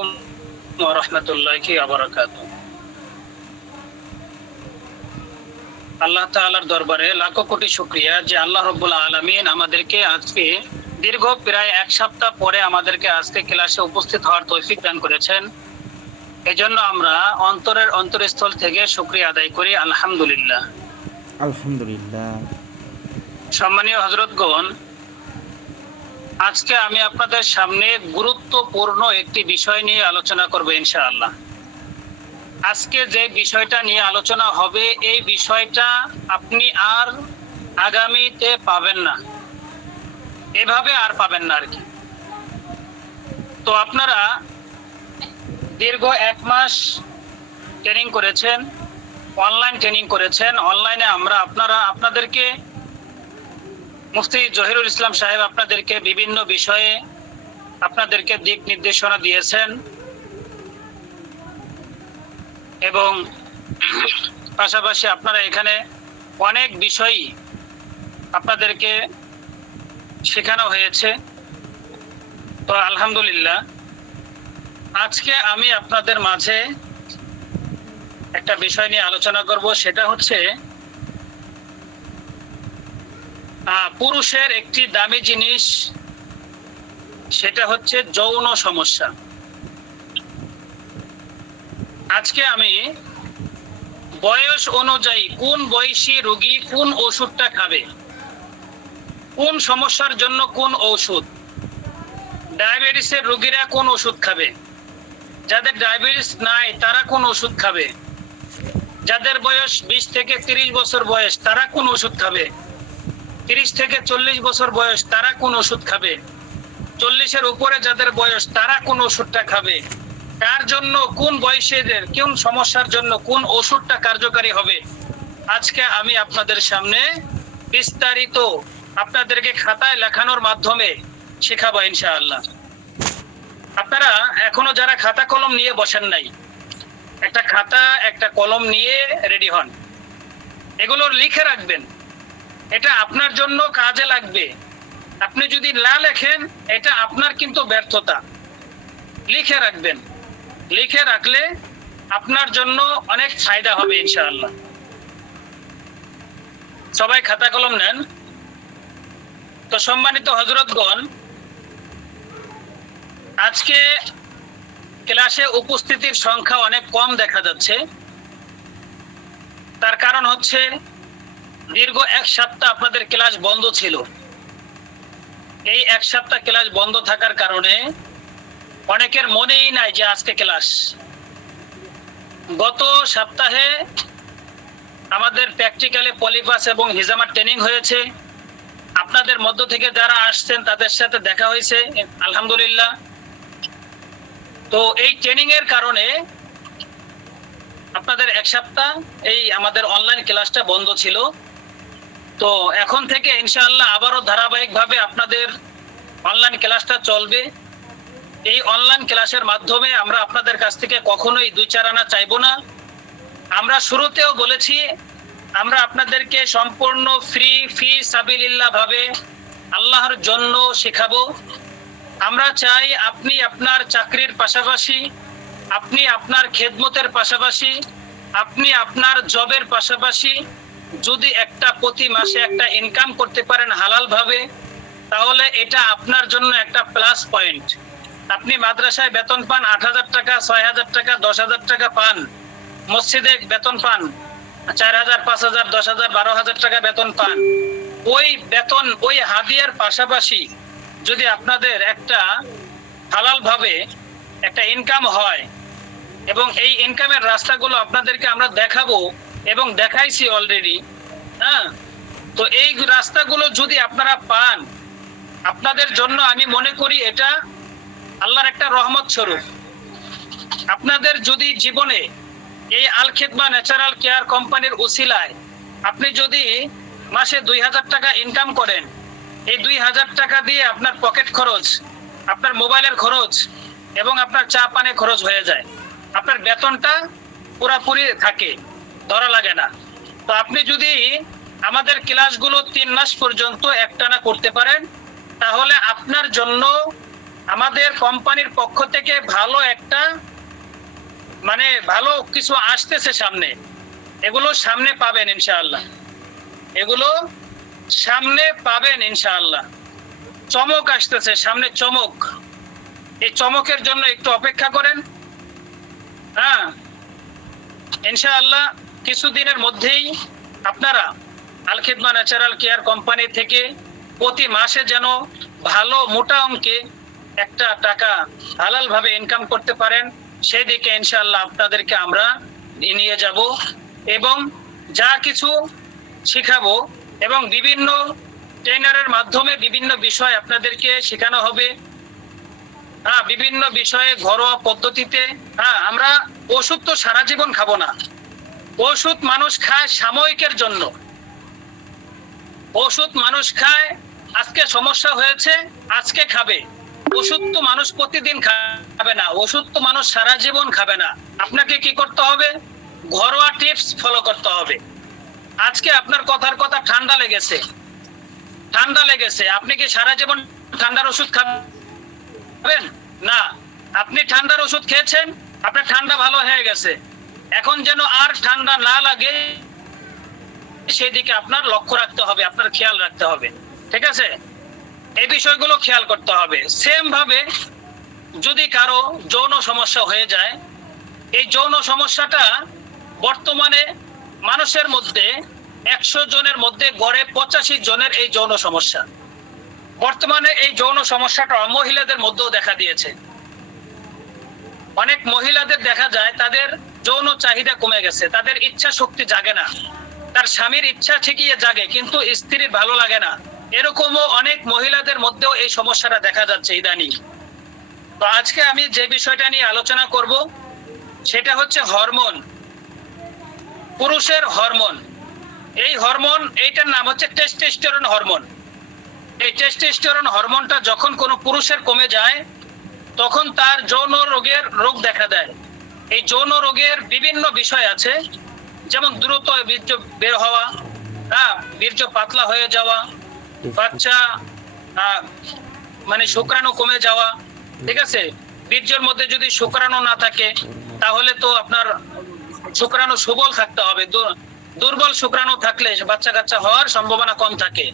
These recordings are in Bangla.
আলাইকুম ওয়া রাহমাতুল্লাহি ওয়া বারাকাতুহু। আল্লাহ তাআলার দরবারে লাখো কোটি শুকরিয়া যে আল্লাহ রাব্বুল আলামিন আমাদেরকে আজকে দীর্ঘ প্রায় এক সপ্তাহ পরে আমাদেরকে আজকে ক্লাসে উপস্থিত হওয়ার তৌফিক দান করেছেন। এজন্য আমরা অন্তরের অন্তরস্থল থেকে শুকরিয়া আদায় করি আলহামদুলিল্লাহ। আলহামদুলিল্লাহ। সম্মানীয় হযরতগণ, আজকে আমি আপনাদের সামনে গুরুত্বপূর্ণ একটি বিষয় নিয়ে আলোচনা করব ইনশাআল্লাহ। আজকে যে বিষয়টা নিয়ে আলোচনা হবে এই বিষয়টা আপনি আর আগামীতে পাবেন না, এভাবে আর পাবেন না আর কি। তো আপনারা দীর্ঘ 1 মাস ট্রেনিং করেছেন, অনলাইন ট্রেনিং করেছেন। অনলাইনে আপনাদেরকে মুফতি জহিরুল ইসলাম সাহেব আপনাদেরকে বিভিন্ন বিষয়ে আপনাদেরকে দিক নির্দেশনা দিয়েছেন এবং পাশাপাশি আপনারা এখানে অনেক বিষয়ই আপনাদেরকে শেখানো হয়েছে। তো আলহামদুলিল্লাহ, আজকে আমি আপনাদের মাঝে একটা বিষয় নিয়ে আলোচনা করব, সেটা হচ্ছে পুরুষের একটি দামি জিনিস, সেটা হচ্ছে যৌন সমস্যা। আজকে আমি বয়স অনুযায়ী কোন বয়সী রোগী কোন ওষুধটা খাবে, কোন সমস্যার জন্য কোন ঔষধ, ডায়াবেটিসের রোগীরা কোন ওষুধ খাবে, যাদের ডায়াবেটিস নাই তারা কোন ওষুধ খাবে, যাদের বয়স 20 থেকে 30 বছর বয়স তারা কোন ওষুধ খাবে, 30 থেকে 40 বছর বয়স তারা কোন ওষুধ খাবে, 40-এর উপরে যাদের বয়স তারা কোন ওষুধটা খাবে, কার জন্য কোন বয়সীদের কোন সমস্যার জন্য কোন ওষুধটা কার্যকারী হবে, আজকে আমি আপনাদের সামনে বিস্তারিত আপনাদেরকে খাতায় লেখানোর মাধ্যমে শেখাবো ইনশাআল্লাহ। আপনারা এখনো যারা খাতা কলম নিয়ে বসেন নাই, একটা খাতা একটা কলম নিয়ে রেডি হন, এগুলো লিখে রাখবেন, এটা আপনার জন্য কাজে লাগবে। আপনি যদি না লেখেন এটা আপনার কিন্তু ব্যর্থতা। লিখে রাখবেন, লিখে রাখলে আপনার জন্য অনেক ফায়দা হবে ইনশাআল্লাহ। সবাই খাতা কলম নেন। তো সম্মানিত হযরতগণ, আজকে ক্লাসে উপস্থিতির সংখ্যা অনেক কম দেখা যাচ্ছে। তার কারণ হচ্ছে দীর্ঘ 1 সপ্তাহ আপনাদের ক্লাস বন্ধ ছিল। এই 1 সপ্তাহ ক্লাস বন্ধ থাকার কারণে অনেকের মনেই নাই যে আজকে ক্লাস। গত সপ্তাহে আমাদের প্র্যাকটিক্যালে পলিপাস এবং হিজামা ট্রেনিং হয়েছে। আপনাদের মধ্য থেকে যারা আসছেন তাদের সাথে দেখা হয়েছে আলহামদুলিল্লাহ। তো এই ট্রেনিং এর কারণে আপনাদের 1 সপ্তাহ এই আমাদের অনলাইন ক্লাসটা বন্ধ ছিল। তো এখন থেকে ইনশাআল্লাহ আবারও ধারাবাহিকভাবে আপনাদের অনলাইন ক্লাসটা চলবে। এই অনলাইন ক্লাসের মাধ্যমে আমরা আপনাদের কাছ থেকে কখনোই 2-4 আনা চাইবো না। আমরা শুরুতেও বলেছি আমরা আপনাদেরকে সম্পূর্ণ ফ্রি ফি সাবিলিল্লাহ ভাবে আল্লাহর জন্য শেখাবো। আমরা চাই আপনি আপনার চাকরির পাশাপাশি, আপনি আপনার খেদমতের পাশাপাশি, আপনি আপনার জবের পাশাপাশি যদি একটা প্রতি মাসে একটা ইনকাম করতে পারেন হালাল ভাবে, তাহলে এটা আপনার জন্য একটা প্লাস পয়েন্ট। আপনি মাদ্রাসায় বেতন পান 8,000 টাকা, 6,000 টাকা, 10,000 টাকা পান, মসজিদে বেতন পান 4,000, 5,000, 10,000, 12,000 টাকা বেতন পান। ওই বেতন ওই হাদিয়ার পাশাপাশি যদি আপনাদের একটা হালাল ভাবে একটা ইনকাম হয় এবং এই ইনকামের রাস্তাগুলো আপনাদেরকে আমরা দেখাবো এবং দেখাইছি অলরেডি, হ্যাঁ। তো এই রাস্তাগুলো যদি আপনারা পান, আপনাদের জন্য আমি মনে করি এটা আল্লাহর একটা রহমত স্বরূপ। আপনাদের যদি জীবনে এই আল খিদমা ন্যাচারাল কেয়ার কোম্পানির উসিলায় আপনি যদি মাসে 2,000 টাকা ইনকাম করেন, এই 2,000 টাকা দিয়ে আপনার পকেট খরচ, আপনার মোবাইলের খরচ এবং আপনার চা পানে খরচ হয়ে যায়। আপনার বেতনটা পুরোপুরি থাকে, ধরা লাগে না। তো আপনি যদি আমাদের ক্লাসগুলো 3 মাস পর্যন্ত একটানা করতে পারেন, তাহলে আপনার জন্য আমাদের কোম্পানির পক্ষ থেকে ভালো একটা ভালো কিছু আসতেছে সামনে। এগুলো সামনে পাবেন ইনশাআল্লাহ, এগুলো সামনে পাবেন ইনশাআল্লাহ। চমক আসতেছে সামনে, চমক। এই চমকের জন্য একটু অপেক্ষা করেন। হ্যাঁ, ইনশাআল্লাহ কিছুদিনের মধ্যেই আপনারা আল খিদমা ন্যাচারাল কেয়ার কোম্পানি থেকে প্রতি মাসে যেন ভালো মোটা অঙ্কে একটা টাকা হালাল ভাবে ইনকাম করতে পারেন, সেই দিকে ইনশাআল্লাহ আপনাদেরকে আমরা নিয়ে যাব এবং যা কিছু শিখাবো এবং বিভিন্ন ট্রেনারের মাধ্যমে বিভিন্ন বিষয় আপনাদেরকে শেখানো হবে। হ্যাঁ, বিভিন্ন বিষয়ে ঘরোয়া পদ্ধতিতে। হ্যাঁ, আমরা ওষুধ তো সারা জীবন খাবো না। ওষুধ মানুষ খায় সাময়িকের জন্য। ওষুধ মানুষ খায়, আজকে সমস্যা হয়েছে আজকে খাবে। ওষুধ তো মানুষ প্রতিদিন খাবে না, ওষুধ তো মানুষ সারা জীবন খাবে না। আপনাকে কি করতে হবে? ঘরোয়া টিপস ফলো করতে হবে। আজকে আপনার কথার কথা ঠান্ডা লেগেছে, ঠান্ডা লেগেছে, আপনি কি সারা জীবন ঠান্ডার ওষুধ খাবেন না? আপনি ঠান্ডার ওষুধ খেয়েছেন, আপনার ঠান্ডা ভালো হয়ে গেছে, এখন যেন আর ঠান্ডা না লাগে সেদিকে আপনার লক্ষ্য রাখতে হবে, আপনার খেয়াল রাখতে হবে। ঠিক আছে, এই বিষয়গুলো খেয়াল করতে হবে। সেম ভাবে যদি কারো যৌন সমস্যা হয়ে যায়, এই যৌন সমস্যাটা বর্তমানে মানুষের মধ্যে 100 জনের মধ্যে গড়ে 85 জনের এই যৌন সমস্যা। বর্তমানে এই যৌন সমস্যাটা মহিলাদের মধ্যেও দেখা দিয়েছে। অনেক মহিলাদের দেখা যায় তাদের যৌন চাহিদা কমে গেছে, তাদের ইচ্ছা শক্তি জাগে না। তার স্বামীর ইচ্ছা ঠিকই জাগে কিন্তু স্ত্রীর ভালো লাগে না। এরকমও অনেক মহিলাদের মধ্যেও এই সমস্যাটা দেখা যাচ্ছে ইদানিং। তো আজকে আমি যে বিষয়টা নিয়ে আলোচনা করব সেটা হচ্ছে হরমোন, পুরুষের হরমোন। এই হরমোন, এইটার নাম হচ্ছে টেস্টোস্টেরন হরমোন। এই টেস্টোস্টেরন হরমোনটা যখন কোনো পুরুষের কমে যায় তখন তার যৌন রোগ দেখা দেয়। এই যৌন রোগের বিভিন্ন বিষয় আছে, যেমন দ্রুত বীর্য বের হওয়া, বীর্য পাতলা হয়ে যাওয়া, বাচ্চা শুক্রাণু কমে যাওয়া। ঠিক আছে, বীর্যের মধ্যে যদি শুক্রাণু না থাকে তাহলে তো আপনার শুক্রাণু সবল থাকতে হবে। দুর্বল শুক্রাণু থাকলে বাচ্চা কাচ্চা হওয়ার সম্ভাবনা কম থাকে।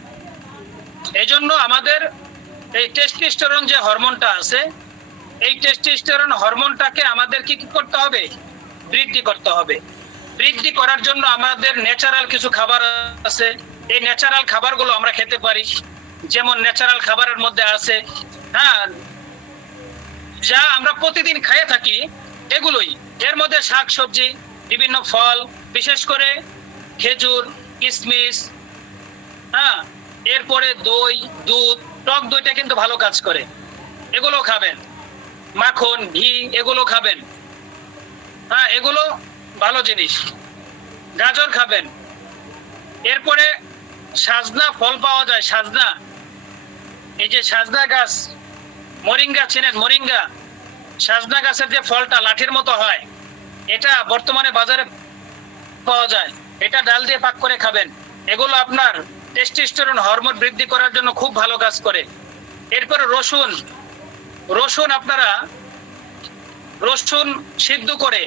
এই জন্য আমাদের এই টেস্টোস্টেরন যে হরমোনটা আছে, এই টেস্টোস্টেরন হরমোনটাকে আমাদের কি করতে হবে? বৃদ্ধি করতে হবে। বৃদ্ধি করার জন্য আমাদের ন্যাচারাল কিছু খাবার আছে। এই ন্যাচারাল খাবারগুলো আমরা খেতে পারি। যেমন ন্যাচারাল খাবারের মধ্যে আছে যা আমরা প্রতিদিন খেয়ে থাকি এগুলোই। এর মধ্যে শাক সবজি, বিভিন্ন ফল, বিশেষ করে খেজুর, কিশমিশ, এরপরে দই, দুধ, টক দইটা কিন্তু ভালো কাজ করে, এগুলো খাবেন। মাখন, ঘি, এগুলো খাবেন। এগুলো ভালো জিনিস। গাজর খাবেন। এরপরে সাজনা ফল পাওয়া যায়, সাজনা। এই যে সাজনা গাছ, মরিঙ্গা চেনেন? মরিঙ্গা, সাজনা গাছের যে ফলটা লাঠির মতো হয়, এটা বর্তমানে বাজারে পাওয়া যায়। এটা ডাল দিয়ে পাক করে খাবেন। এগুলো আপনার টেস্টোস্টেরন হরমোন বৃদ্ধি করার জন্য খুব ভালো কাজ করে। এরপরে রসুন, রসুন আপনারা রসুন সিদ্ধ করে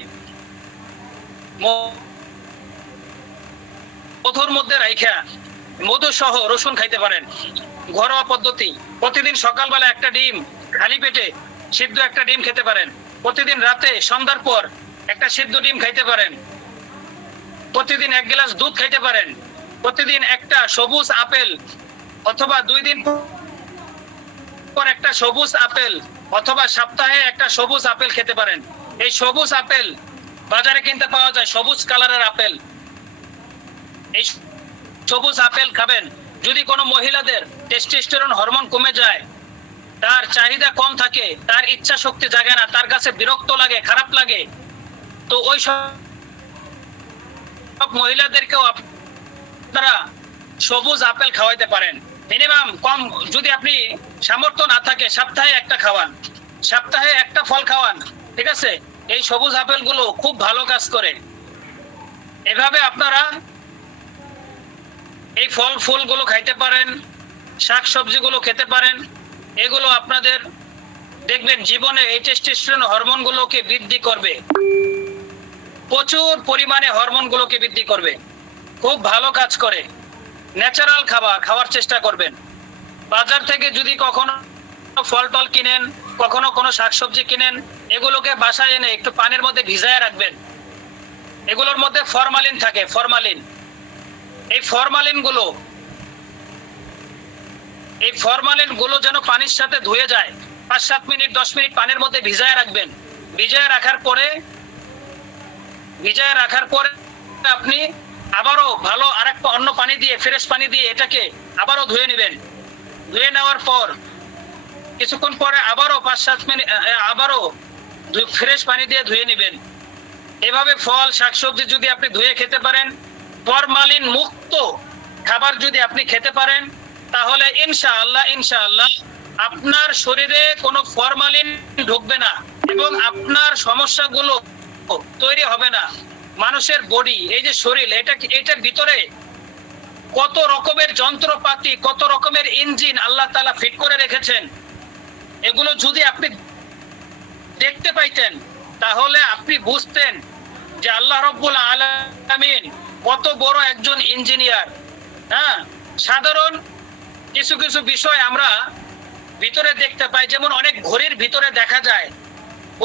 মধুর মধ্যে রাইখা মধু সহ রসুন খাইতে পারেন, ঘরোয়া পদ্ধতি। প্রতিদিন সকালবেলা একটা ডিম খালি পেটে সিদ্ধ একটা ডিম খেতে পারেন। প্রতিদিন রাতে সন্ধ্যার পর একটা সিদ্ধ ডিম খাইতে পারেন। প্রতিদিন 1 গ্লাস দুধ খাইতে পারেন। প্রতিদিন একটা সবুজ আপেল অথবা 2 দিন পর একটা সবুজ আপেল অথবা সপ্তাহে একটা সবুজ আপেল খেতে পারেন। এই সবুজ আপেল বাজারে কিনতে পাওয়া যায়, সবুজ কালারের আপেল। এই সবুজ আপেল খাবেন। যদি কোনো মহিলাদের টেস্টোস্টেরন হরমোন কমে যায়, তার চাহিদা কম থাকে, তার ইচ্ছা শক্তি জাগে না, তার কাছে বিরক্ত লাগে, খারাপ লাগে, তো ওই সব মহিলাদেরকেও আপনারা সবুজ আপেল খাওয়াইতে পারেন। মিনিমাম কম, যদি আপনি সামর্থ্য না থাকে সপ্তাহে একটা খাওয়ান, সপ্তাহে একটা ফল খাওয়ান। ঠিক আছে, এই সবুজ আপেল গুলো খুব ভালো কাজ করে। এভাবে আপনারা এই ফুলগুলো খাইতে পারেন, শাক সবজি গুলো খেতে পারেন। এগুলো আপনাদের দেখবেন জীবনে এই টেস্টোস্টেরন হরমোনগুলোকে বৃদ্ধি করবে, প্রচুর পরিমাণে হরমোনগুলোকে বৃদ্ধি করবে, খুব ভালো কাজ করে। ন্যাচারাল খাওয়ার চেষ্টা করবেন। বাজার থেকে যদি কখনো ফল টল কিনেন, কখনো কোনো শাকসবজি কিনেন, এগুলোকে বাসায় এনে একটু পানির মধ্যে ভিজায় রাখবেন। এগুলোর মধ্যে ফরমালিন থাকে, ফরমালিন। এই ফরমালিন গুলো যেন পানির সাথে ধুয়ে যায়, 5-7 মিনিট 10 মিনিট পানির মধ্যে ভিজায় রাখবেন। ভিজায় রাখার পরে আপনি আবারও ভালো আরেকটা অন্য পানি দিয়ে, ফ্রেশ পানি দিয়ে এটাকে আবারও ধুয়ে নেবেন। ধুয়ে নেওয়ার পর কিছুক্ষণ পরে আবারও 5-7 মিনিট আবারও ফ্রেশ পানি দিয়ে ধুয়ে নেবেন। এভাবে ফল শাকসবজি যদি আপনি ধুয়ে খেতে পারেন, ফরমালিন মুক্ত খাবার যদি আপনি খেতে পারেন, তাহলে ইনশাআল্লাহ আপনার শরীরে কোনো ফরমালিন ঢুকবে না এবং আপনার সমস্যাগুলো তৈরি হবে না। মানুষের বডি, এই যে শরীর, এটার ভিতরে কত রকমের যন্ত্রপাতি, কত রকমের ইঞ্জিন আল্লাহ তাআলা ফিট করে রেখেছেন। এগুলো যদি আপনি দেখতে পাইতেন তাহলে আপনি বুঝতেন যে আল্লাহ রাব্বুল আলামিন কত বড় একজন ইঞ্জিনিয়ার। হ্যাঁ, সাধারণ কিছু কিছু বিষয় আমরা ভিতরে দেখতে পাই, যেমন অনেক ঘড়ির ভিতরে দেখা যায়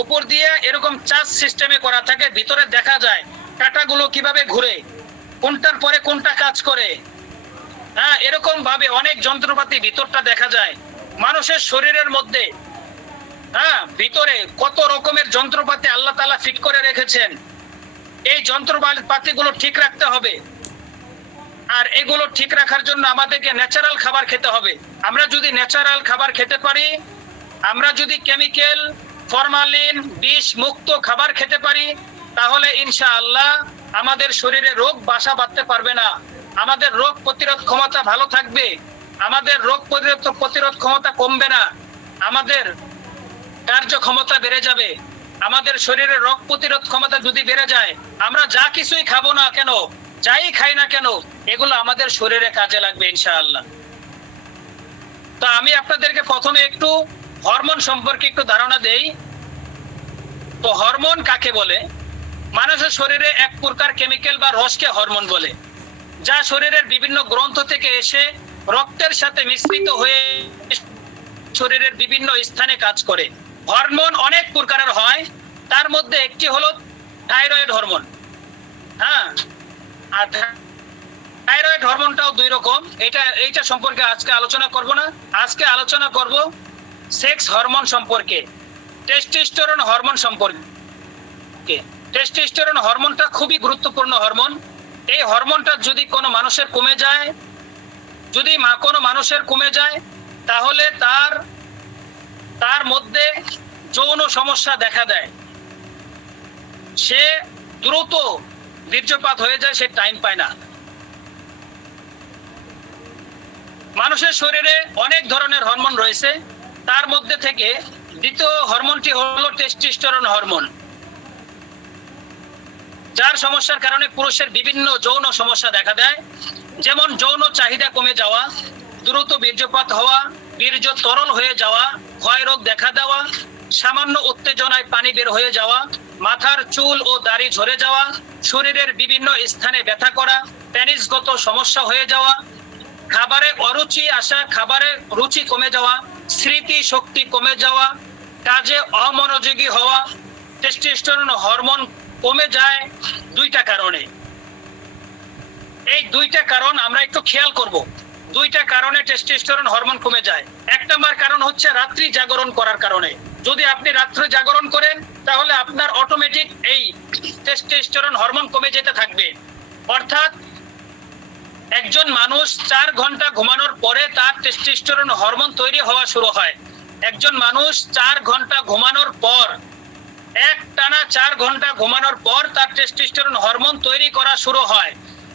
উপর দিয়ে এরকম চার্জ সিস্টেমে করা থাকে, ভিতরে দেখা যায় কাঁটাগুলো কিভাবে ঘুরে, কোনটার পরে কোনটা কাজ করে। হ্যাঁ, এরকম ভাবে অনেক যন্ত্রপাতি ভিতরটা দেখা যায়। মানুষের শরীরের মধ্যে ভিতরে কত রকমের যন্ত্রপাতি আল্লাহ তাআলা ফিট করে রেখেছেন। এই যন্ত্রপাতিগুলো ঠিক রাখতে হবে, আর এগুলো ঠিক রাখার জন্য আমাদেরকে ন্যাচারাল খাবার খেতে হবে। আমরা যদি ন্যাচারাল খাবার খেতে পারি, আমরা যদি কেমিক্যাল, ফরমালিন, বিষ মুক্ত খাবার খেতে পারি, তাহলে ইনশাআল্লাহ আমাদের শরীরে রোগ বাসা বাঁধতে পারবে না। আমাদের রোগ প্রতিরোধ ক্ষমতা ভালো থাকবে, আমাদের রোগ প্রতিরোধ ক্ষমতা কমবে না, আমাদের কার্যক্ষমতা বেড়ে যাবে। আমাদের শরীরে রোগ প্রতিরোধ ক্ষমতা যদি বেড়ে যায়, আমরা যা কিছুই খাবো না কেন, যাই খাই না কেন, এগুলো আমাদের শরীরে কাজে লাগবে ইনশাআল্লাহ। তো আমি আপনাদেরকে প্রথমে একটু হরমোন সম্পর্কে একটু ধারণা দেই। তো হরমোন কাকে বলে? মানুষের শরীরে এক প্রকার কেমিক্যাল বা রসকে হরমোন বলে, যা শরীরের বিভিন্ন গ্রন্থ থেকে এসে রক্তের সাথে মিশ্রিত হয়ে শরীরের বিভিন্ন স্থানে কাজ করে। হরমোন অনেক প্রকারের হয়, তার মধ্যে একটি হলো থাইরয়েড হরমোন। হ্যাঁ, আর থাইরয়েড হরমোনটাও 2 রকম। এইটা সম্পর্কে আজকে আলোচনা করব না। আজকে আলোচনা করব সেক্স হরমোন সম্পর্কে, টেস্টোস্টেরন হরমোন সম্পর্কে। টেস্টোস্টেরন হরমোনটা খুবই গুরুত্বপূর্ণ হরমোন। এই হরমোনটা যদি কোনো মানুষের কমে যায়, তাহলে তার মধ্যে যৌন সমস্যা দেখা দেয়, সে দ্রুত বীর্যপাত হয়ে যায়, সে টাইম পায় না। মানুষের শরীরে অনেক ধরনের হরমোন রয়েছে, তার মধ্যে থেকে দ্বিতীয় হরমোনটি হলো টেস্টোস্টেরন হরমোন, যার সমস্যার কারণে পুরুষের বিভিন্ন যৌন সমস্যা দেখা দেয়, যেমন যৌন চাহিদা কমে যাওয়া, দ্রুত বীর্যপাত হওয়া, বীর্য তরল হয়ে যাওয়া, ক্ষয় রোগ দেখা দেওয়া, সামান্য উত্তেজনায় পানি বের হয়ে যাওয়া, মাথার চুল ও দাড়ি ঝরে যাওয়া, শরীরের বিভিন্ন স্থানে ব্যথা করা, পেনিসগত সমস্যা হয়ে যাওয়া, খাবারে অরুচি আসা, খাবারে রুচি কমে যাওয়া, স্মৃতি শক্তি কমে যাওয়া, কাজে অমনোযোগী হওয়া। টেস্টোস্টেরন হরমোন কমে যায় 2টা কারণে। এই 2টা কারণ আমরা একটু খেয়াল করব। 2টা কারণে টেস্টোস্টেরন হরমোন কমে যায়। 1 নম্বর কারণ হচ্ছে রাত্রি জাগরণ করার কারণে। যদি আপনি রাত্রে জাগরণ করেন, তাহলে আপনার অটোমেটিক এই টেস্টোস্টেরন হরমোন কমে যেতে থাকবে। অর্থাৎ একজন মানুষ 4 ঘন্টা ঘুমানোর পরে তার টেস্টোস্টেরন হরমোন তৈরি হওয়া শুরু হয়। একজন মানুষ 4 ঘন্টা ঘুমানোর পর, একটানা 4 ঘন্টা ঘুমানোর পর তার টেস্টোস্টেরন হরমোন তৈরি করা শুরু হয়।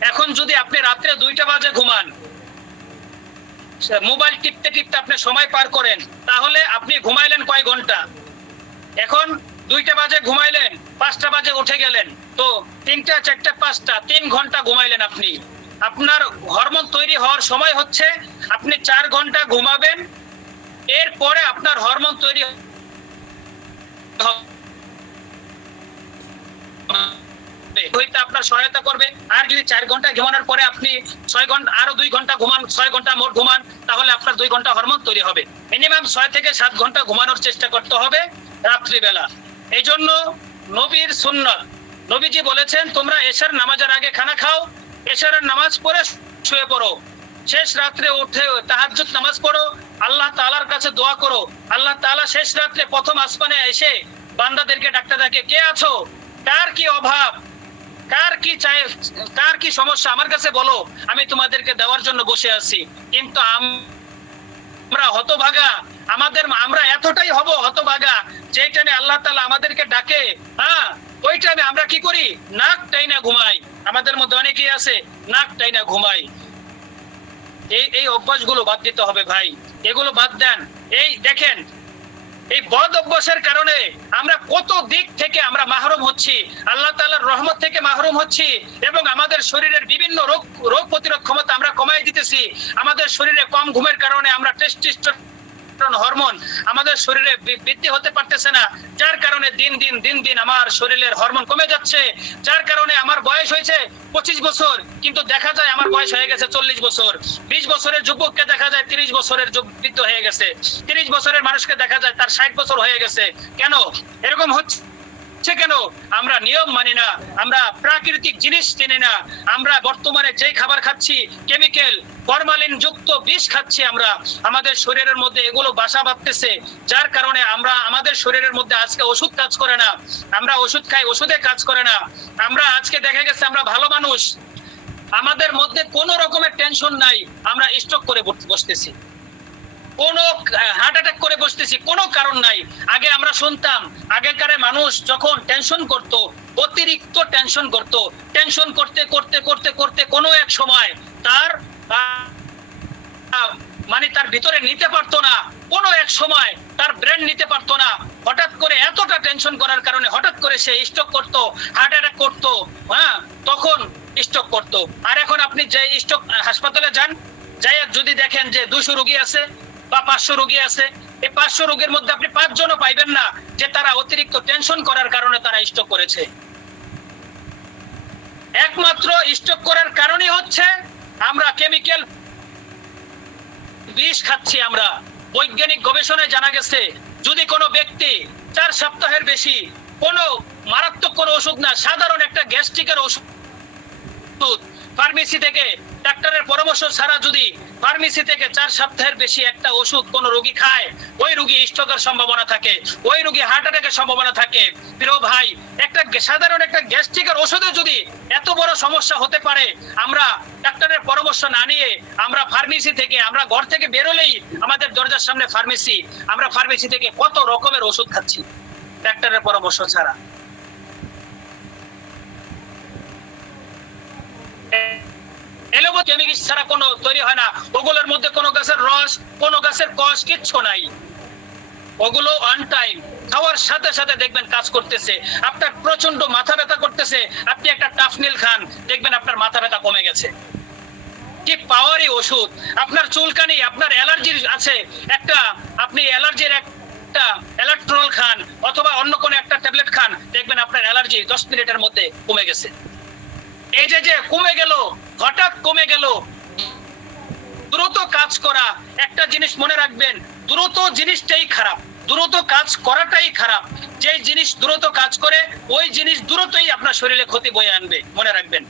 এখন যদি আপনি রাত্রে 2টা বাজে ঘুমান, মোবাইল টিপতে টিপতে আপনি সময় পার করেন, তাহলে আপনি ঘুমাইলেন কয় ঘন্টা? এখন 2টা বাজে ঘুমাইলেন, 5টা বাজে উঠে গেলেন, তো 3টা 4টা 5টা 3 ঘন্টা ঘুমাইলেন আপনি। আপনার হরমোন তৈরি হওয়ার সময় হচ্ছে আপনি 4 ঘন্টা ঘুমাবেন, এরপরে আপনার হরমোন তৈরি হইতে আপনার সহায়তা করবে। আর যদি 4 ঘন্টা ঘুমানোর পরে আপনি 6 ঘন্টা আরো 2 ঘন্টা ঘুমান, 6 ঘন্টা মোট ঘুমান, তাহলে আপনার 2 ঘন্টা হরমোন তৈরি হবে। মিনিমাম 6 থেকে 7 ঘন্টা ঘুমানোর চেষ্টা করতে হবে রাত্রিবেলা। এই জন্য নবীর সুন্নাত, নবীজি বলেছেন তোমরা এশার নামাজের আগে খানা খাও, এশারের নামাজ পড়ে শুয়ে পড়ো, শেষ রাত্রে উঠে তাহাজ্জুদ নামাজ পড়ো, আল্লাহ তাআলার কাছে দোয়া করো। আল্লাহ তাআলা শেষ রাত্রে প্রথম আসমানে এসে বান্দাদেরকে ডাকতে থাকে, কে আছো, কার কি অভাব, কার কি চাই, কার কি সমস্যা আমার কাছে বলো, আমি তোমাদেরকে দেওয়ার জন্য বসে আছি। কিন্তু আমরা হতভাগা, আমরা এতটাই হব হতভাগা যে টাইমে আল্লাহ তাআলা আমাদেরকে ডাকে, ওই টাইমে আমরা কি করি, নাক টাইনা ঘুমাই। আমাদের মধ্যে অনেকেই আছে নাক টাইনা ঘুমাই। এই অভ্যাসগুলো বাদ দিতে হবে ভাই, এগুলো বাদ দেন। এই দেখেন, এই বদ অভ্যাসের কারণে আমরা কত দিক থেকে আমরা মাহরুম হচ্ছি, আল্লাহ তাআলার রহমত থেকে মাহরুম হচ্ছি, এবং আমাদের শরীরের বিভিন্ন রোগ প্রতিরোধ ক্ষমতা আমরা কমাই দিতেছি। আমাদের শরীরে কম ঘুমের কারণে আমরা টেস্টোস্টেরন হরমোন আমাদের শরীরে বৃদ্ধি হতে পারতেছে না, যার কারণে দিন দিন আমার শরীরের হরমোন কমে যাচ্ছে। যার কারণে আমার বয়স হয়েছে 25 বছর, কিন্তু দেখা যায় আমার বয়স হয়ে গেছে 40 বছর। 20 বছরের যুবককে দেখা যায় 30 বছরের বৃদ্ধ হয়ে গেছে। 30 বছরের মানুষকে দেখা যায় তার 60 বছর হয়ে গেছে। কেন এরকম হচ্ছে? কেন? আমরা নিয়ম মানি না, আমরা প্রাকৃতিক জিনিস চিনি না। আমরা বর্তমানে যে খাবার খাচ্ছি, কেমিক্যাল ফরমালিন যুক্ত বিষ খাচ্ছি আমরা, আমাদের শরীরের মধ্যে এগুলো বাসা বাঁধতেছে। যার কারণে আমাদের শরীরের মধ্যে আজকে ওষুধ কাজ করে না, আমরা ওষুধ খাই, ওষুধে কাজ করে না। আমরা আজকে দেখা গেছে আমরা ভালো মানুষ, আমাদের মধ্যে কোনো রকমের টেনশন নাই, আমরা স্ট্রোক করে বসতেছি, কোনো হার্ট অ্যাটাক করে বসতেছি, কোনো কারণ নাই। আগে আমরা শুনতাম, আগেকার মানুষ যখন টেনশন করত, অতিরিক্ত টেনশন করত, টেনশন করতে করতে করতে করতে কোনো এক সময় তার তার ভিতরে নিতে পারতো না, কোনো এক সময় তার ব্রেন নিতে পারতো না। হঠাৎ করে এতটা টেনশন করার কারণে হঠাৎ করে সে স্ট্রোক করতো, হার্ট অ্যাটাক করতো, তখন স্ট্রোক করতো। আর এখন আপনি যে স্ট্রোক হাসপাতালে যান, যাই যদি দেখেন যে 200 রোগী আছে বা 500 রোগী আছে, এই 500 রোগীর মধ্যে আপনি 5 জনও পাইবেন না যে তারা অতিরিক্ত টেনশন করার কারণে তারা স্ট্রোক করেছে। একমাত্র স্ট্রোক করার কারণই হচ্ছে আমরা কেমিক্যাল বিষ খাচ্ছি। আমরা বৈজ্ঞানিক গবেষণায় জানা গেছে, যদি কোনো ব্যক্তি 4 সপ্তাহের বেশি কোনো মারাত্মক কোনো ওষুধ না, সাধারণ একটা গ্যাস্ট্রিকের ওষুধ ফার্মেসি থেকে ডাক্তারের পরামর্শ ছাড়া যদি ফার্মেসি থেকে 4 সপ্তাহের বেশি একটা ওষুধ কোন রোগী খায়, ওই রোগী স্ট্রোকের সম্ভাবনা থাকে, ওই রোগী হার্ট অ্যাটাকের সম্ভাবনা থাকে। প্রিয় ভাই, একটা সাধারণ একটা গ্যাস্ট্রিকের ওষুধে যদি এত বড় সমস্যা হতে পারে, আমরা ডাক্তারের পরামর্শ না নিয়ে আমরা ফার্মেসি থেকে, আমরা ঘর থেকে বেরোলেই আমাদের দরজার সামনে ফার্মেসি, আমরা ফার্মেসি থেকে কত রকমের ওষুধ খাচ্ছি ডাক্তারের পরামর্শ ছাড়া। এলোপা কেমিক্যাল ছাড়া কোনো তৈরি হয় না। ওগুলোর মধ্যে কোনো গাছের রস, কোনো গাছের কষ কিচ্ছু নাই। ওগুলো অন টাইম খাওয়ার সাথে সাথে দেখবেন কাজ করতেছে। আপনার প্রচন্ড মাথা ব্যথা করতেছে, আপনি একটা টাফনিল খান, দেখবেন আপনার মাথা ব্যথা কমে গেছে। কি পাওয়ারই ওষুধ! আপনার চুলকানি, আপনার অ্যালার্জি আছে, আপনি অ্যালার্জির একটা ইলেকট্রল খান অথবা অন্য কোনো একটা ট্যাবলেট খান, দেখবেন আপনার অ্যালার্জি 10 মিনিটের মধ্যে কমে গেছে। এই যে কমে গেল, হঠাৎ কমে গেল। দ্রুত কাজ করা একটা জিনিস মনে রাখবেন, দ্রুত জিনিসটাই খারাপ, দ্রুত কাজ করাটাই খারাপ। যে জিনিস দ্রুত কাজ করে ওই জিনিস দ্রুতই আপনার শরীরে ক্ষতি বয়ে আনবে, মনে রাখবেন।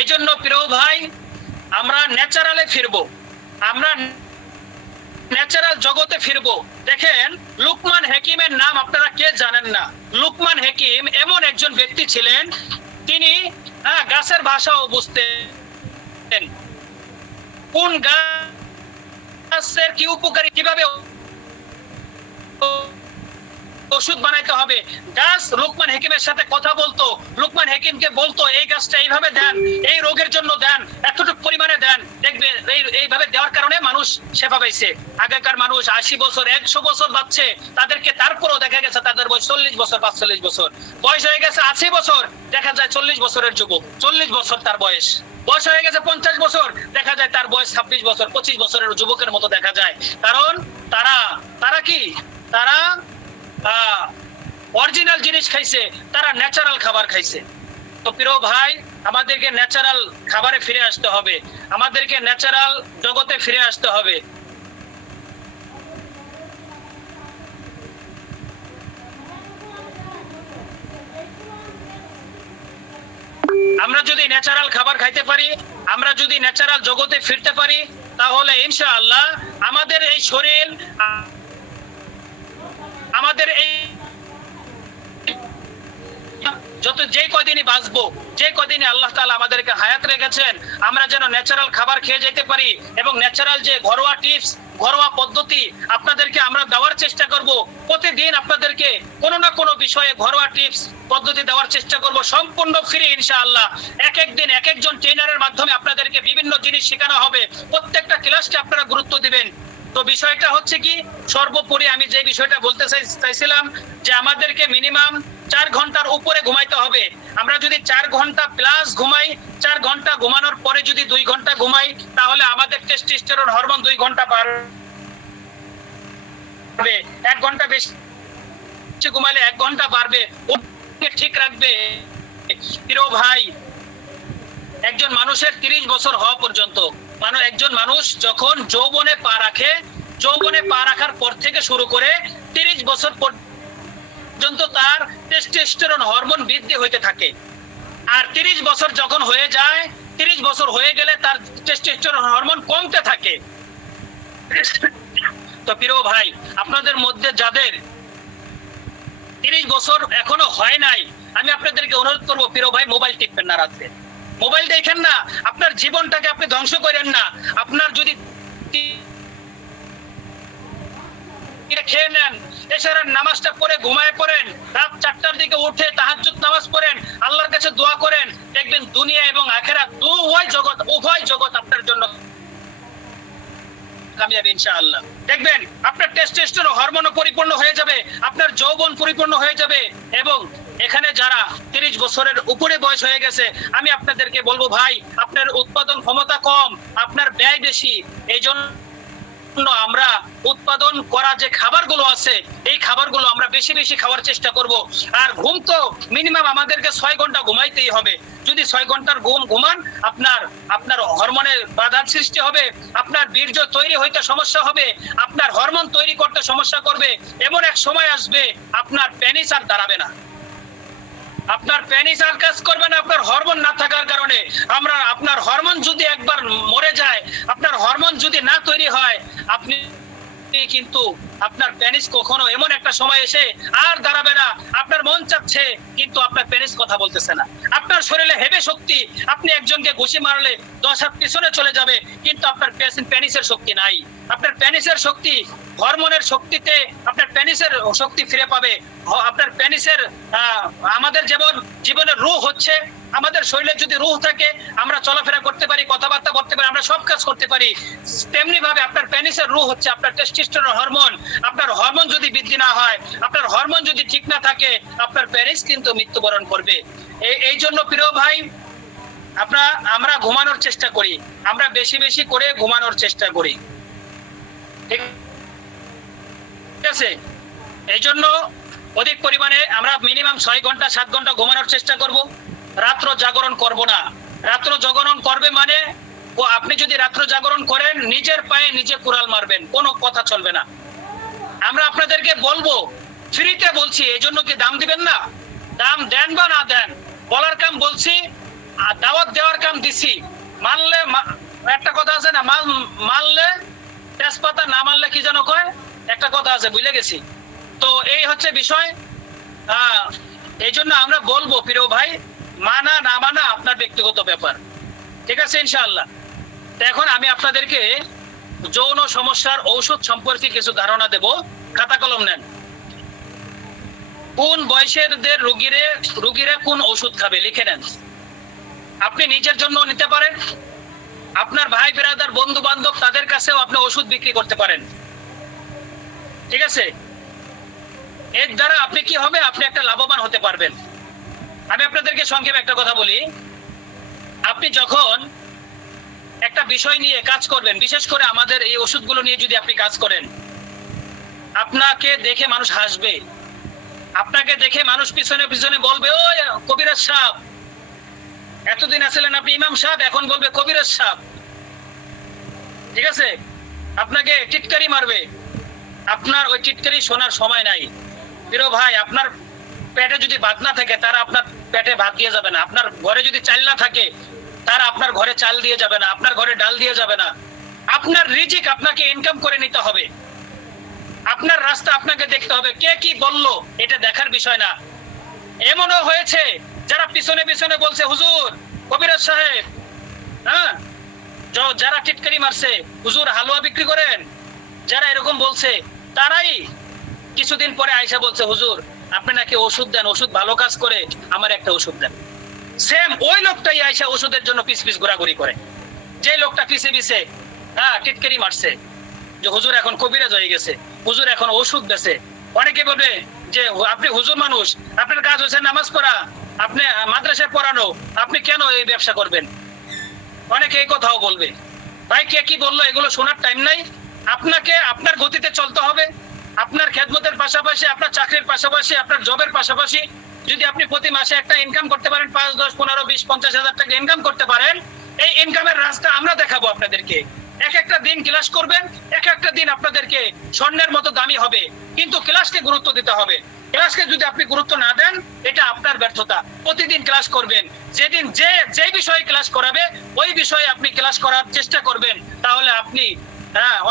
এই জন্য প্রিয় ভাই, আমরা ন্যাচারালে ফিরবো, আমরা ন্যাচারাল জগতে ফিরবো। দেখেন, লুকমান হাকিমের নাম আপনারা কে জানেন না? লুকমান হাকিম এমন একজন ব্যক্তি ছিলেন, তিনি গাছের ভাষাও বুঝতেন, কোন গাছের কি উপকারী, কিভাবে ওষুধ বানাইতে হবে। গাছ লুকমান হাকিমের সাথে কথা বলতো, লুকমান হাকিমকে বলতো এই গাছটা এইভাবে দেন, এই রোগের জন্য দেন, এতটুকু পরিমাণে দেন, দেখবে এইভাবে দেওয়ার কারণে মানুষ সেবা পাইছে। আগেকার মানুষ 80 বছর 100 বছর বাঁচছে, তাদেরকে তারপরও দেখা গেছে তাদের বয়স 40 বছর 45 বছর, বয়স হয়ে গেছে 80 বছর, দেখা যায় 40 বছরের যুবক, 40 বছর তার বয়স, বয়স হয়ে গেছে 50 বছর, দেখা যায় তার বয়স 26 বছর 25 বছরের যুবকের মতো দেখা যায়। কারণ তারা কি, তারা অরিজিনাল জিনিস খাইছে, তারা ন্যাচারাল খাবার খাইছে। তো প্রিয় ভাই, আমাদেরকে ন্যাচারাল খাবারে ফিরে আসতে হবে, আমাদেরকে ন্যাচারাল জগতে ফিরে আসতে হবে। আমরা যদি ন্যাচারাল খাবার খাইতে পারি, আমরা যদি ন্যাচারাল জগতে ফিরতে পারি, তাহলে ইনশাআল্লাহ আমাদের এই শরীর, আমাদের এই যে কদিনই বাঁচবো, যে কদিনই আল্লাহ তাআলা আমাদেরকে হায়াত রেখেছেন, আমরা যেন ন্যাচারাল খাবার খেয়ে যেতে পারি এবং ন্যাচারাল যে ঘরোয়া টিপস, ঘরোয়া পদ্ধতি আপনাদেরকে আমরা দেওয়ার চেষ্টা করব। প্রতিদিন আপনাদেরকে কোনো না কোনো বিষয়ে ঘরোয়া টিপস পদ্ধতি দেওয়ার চেষ্টা করব, সম্পূর্ণ ফ্রি ইনশাআল্লাহ। এক এক দিন এক একজন ট্রেনারের মাধ্যমে আপনাদেরকে বিভিন্ন জিনিস শেখানো হবে, প্রত্যেকটা ক্লাসকে আপনারা গুরুত্ব দিবেন। তো বিষয়টা হচ্ছে কি, সর্বোপরি আমি যে বিষয়টা বলতে চাইছিলাম যে আমাদেরকে মিনিমাম 4 ঘন্টার উপরে ঘুমাইতে হবে। আমরা যদি 4 ঘন্টা প্লাস ঘুমাই, 4 ঘন্টা ঘুমানোর পরে যদি 2 ঘন্টা ঘুমাই, তাহলে আমাদের টেস্টোস্টেরন হরমোন 2 ঘন্টা বাড়বে। 1 ঘন্টা বেশি ঘুমালে 1 ঘন্টা বাড়বে, ঠিক রাখবে। প্রিয় ভাই, একজন মানুষের 30 বছর হওয়া পর্যন্ত, একজন মানুষ যখন যৌবনে পা রাখে, যৌবনে পা রাখার পর থেকে শুরু করে 30 বছর পর্যন্ত তার টেস্টোস্টেরন হরমোন বৃদ্ধি হতে থাকে। আর 30 বছর যখন হয়ে যায়, 30 বছর হয়ে গেলে তার টেস্টোস্টেরন হরমোন কমতে থাকে। তো প্রিয় ভাই, আপনাদের মধ্যে যাদের 30 বছর এখনো হয় নাই, আমি আপনাদেরকে অনুরোধ করবো, প্রিয় ভাই, মোবাইল টিপবেন না রাতে, মোবাইল দেখেন না, আপনার জীবনটাকে আপনি ধ্বংস করেন না। আপনার যদি খেয়ে নেন, এশারের নামাজটা পড়ে ঘুমায় পড়েন, রাত 4টার দিকে উঠে তাহাজ্জুদ নামাজ পড়েন, আল্লাহর কাছে দোয়া করেন, দেখবেন দুনিয়া এবং আখিরাত উভয় জগৎ আপনার জন্য কামিয়াবি ইনশাআল্লাহ। দেখবেন আপনার টেস্টোস্টেরন হরমোনও পরিপূর্ণ হয়ে যাবে, আপনার যৌবন পরিপূর্ণ হয়ে যাবে। এবং এখানে যারা 30 বছরের উপরে বয়স হয়ে গেছে, আমি আপনাদেরকে বলবো, ভাই, আপনার উৎপাদন ক্ষমতা কম, আপনার ব্যয় বেশি, এই জন্য আমরা উৎপাদন করা যে খাবারগুলো আছে, এই খাবারগুলো আমরা বেশি বেশি খাওয়ার চেষ্টা করব। আর ঘুম তো মিনিমাম আমাদেরকে 6 ঘন্টা ঘুমাইতেই হবে। যদি 6 ঘন্টার ঘুমান, আপনার হরমোনের বাধার সৃষ্টি হবে, আপনার বীর্য তৈরি হইতে সমস্যা হবে, আপনার হরমোন তৈরি করতে সমস্যা করবে। এমন এক সময় আসবে আপনার পেনিস আর দাঁড়াবে না, আপনার পেনিস আর কাজ করবে না, আপনার হরমোন না থাকার কারণে। আপনার হরমোন যদি একবার মরে যায়, আপনার হরমোন যদি না তৈরি হয়, আপনি কিন্তু আপনার পেনিস কখনো এমন একটা সময় এসে আর দাঁড়াবে না। আপনার মন চাচ্ছে কিন্তু আপনার পেনিস কথা বলতেছে না। আপনার শরীরে হেবে শক্তি, আপনি একজনকে ঘুষি মারলে 10 হাত পিছনে চলে যাবে, কিন্তু আপনার পেনিসের শক্তি নাই। আপনার পেনিসের শক্তি, হরমোনের শক্তিতে আপনার পেনিসের শক্তি ফিরে পাবে। আপনার পেনিসের আমাদের যেমন জীবনের রূহ হচ্ছে, আমাদের শরীরে যদি রূহ থাকে, আমরা চলাফেরা করতে পারি, কথাবার্তা বলতে পারি, আমরা সব কাজ করতে পারি। তেমনি ভাবে আপনার পেনিসের রূহ হচ্ছে আপনার টেস্টোস্টেরন হরমোন। আপনার হরমোন যদি বৃদ্ধি না হয়, আপনার হরমোন যদি ঠিক না থাকে, আপনার পেনিস কিন্তু মৃত্যুবরণ করবে। এই জন্য প্রিয় ভাই, আমরা ঘুমানোর চেষ্টা করি, আমরা বেশি বেশি করে ঘুমানোর চেষ্টা করি, ঠিক আছে? এই জন্য অধিক পরিমাণে আমরা মিনিমাম 6 ঘন্টা 7 ঘন্টা ঘুমানোর চেষ্টা করব। রাত্র জাগরণ করব না। রাত্র জাগরণ করবে মানে, আপনি যদি রাত্র জাগরণ করেন, নিজের পায়ে নিজে কুড়াল মারবেন, কোনো কথা চলবে না। আমরা আপনাদেরকে বলবো, ফ্রিতে বলছি, এই জন্য কি দাম দিবেন না? দাম দেন বা না দেন, বলার কাম বলছি, দাওয়াত দেওয়ার কাম দিছি। মানলে, একটা কথা আছে না, মানলে তেজপাতা, না মানলে কি যেন কয়, একটা কথা আছে, ভুলে গেছি। তো এই হচ্ছে বিষয়। এই জন্য আমরা বলবো, প্রিয় ভাই, মানা না মানা আপনার ব্যক্তিগত ব্যাপার, ঠিক আছে ইনশাআল্লাহ। তো এখন আমি আপনাদেরকে যৌন সমস্যার ঔষধ সম্পর্কে কিছু ধারণা দেব। খাতা কলম নেন। কোন বয়সের রোগীরা কোন ওষুধ খাবে লিখে নেন। আপনি নিজের জন্য নিতে পারেন, আপনার ভাই বিরাদার, বন্ধু বান্ধব, তাদের কাছেও আপনি ওষুধ বিক্রি করতে পারেন, ঠিক আছে? এর দ্বারা আপনি কি হবে, আপনি একটা লাভবান হতে পারবেন। আমি আপনাদেরকে সংক্ষেপে একটা কথা বলি। আপনি যখন একটা বিষয় নিয়ে কাজ করবেন, বিশেষ করে আমাদের এই ওষুধগুলো নিয়ে যদি আপনি কাজ করেন, আপনাকে দেখে মানুষ হাসবে, আপনাকে দেখে মানুষ পিছনে পিছনে বলবে, ও কবিরাজ সাহেব, এতদিন আছিলেন আপনি ইমাম সাহেব, এখন বলবে কবিরাজ সাহেব। ঠিক আছে, আপনাকে টিটকারি মারবে। আপনার ওই টিটকারি শোনার সময় নাই। প্রিয় ভাই, আপনার পেটে যদি ভাত না থাকে তারা আপনার পেটে ভাত দিয়ে যাবে না। আপনার ঘরে যদি চাল না থাকে তারা আপনার ঘরে চাল দিয়ে যাবে না, আপনার ঘরে ডাল দিয়ে যাবে না। আপনার রিজিক আপনাকে ইনকাম করে নিতে হবে। আপনার রাস্তা আপনাকে দেখতে হবে। কে কি বললো এটা দেখার বিষয় না। এমনও হয়েছে যারা পিছনে পিছনে বলছে, হুজুর কবিরাজ সাহেব, হ্যাঁ, যারা টিটকারি মারছে, হুজুর হালুয়া বিক্রি করেন, যারা এরকম বলছে, তারাই কিছুদিন পরে আয়সা বলছে, হুজুর আপনি নাকি ওষুধ দেন, ওষুধ ভালো কাজ করে, আমার একটা ওষুধ দেন। সেম ওই লোকটাই আয়সা ওষুধের জন্য পিছ পিছ ঘোরাঘুরি করে। যে লোকটা পিছে পিছে টিটকারি মারছে যে হুজুর এখন কবিরাজ হয়ে গেছে, হুজুর এখন ওষুধ বেছে। অনেকে বলবে যে আপনি হুজুর মানুষ, আপনার কাজ হচ্ছে নামাজ পড়া, আপনি মাদ্রাসায় পড়ানো, আপনি কেন এই ব্যবসা করবেন? অনেকে এই কথাও বলবে। ভাই, কে কি বললো এগুলো শোনার টাইম নাই। আপনাকে আপনার গতিতে চলতে হবে। আপনার খেদমতের পাশাপাশি, আপনার চাকরির পাশাপাশি, আপনার জবের পাশাপাশি যদি আপনি প্রতি মাসে একটা ইনকাম করতে পারেন, 5, 10, 15, 20, 50,000 টাকা ইনকাম করতে পারেন, এই ইনকামের রাস্তা আমরা দেখাবো আপনাদেরকে। এক একটা দিন ক্লাস করবেন, এক একটা দিন আপনাদেরকে স্বর্ণের মতো দামি হবে। কিন্তু ক্লাসকে গুরুত্ব দিতে হবে। ক্লাসকে যদি আপনি গুরুত্ব না দেন, এটা আপনার ব্যর্থতা। প্রতিদিন ক্লাস করবেন। যেদিন যে বিষয়ে ক্লাস করাবে ওই বিষয়ে আপনি ক্লাস করার চেষ্টা করবেন, তাহলে আপনি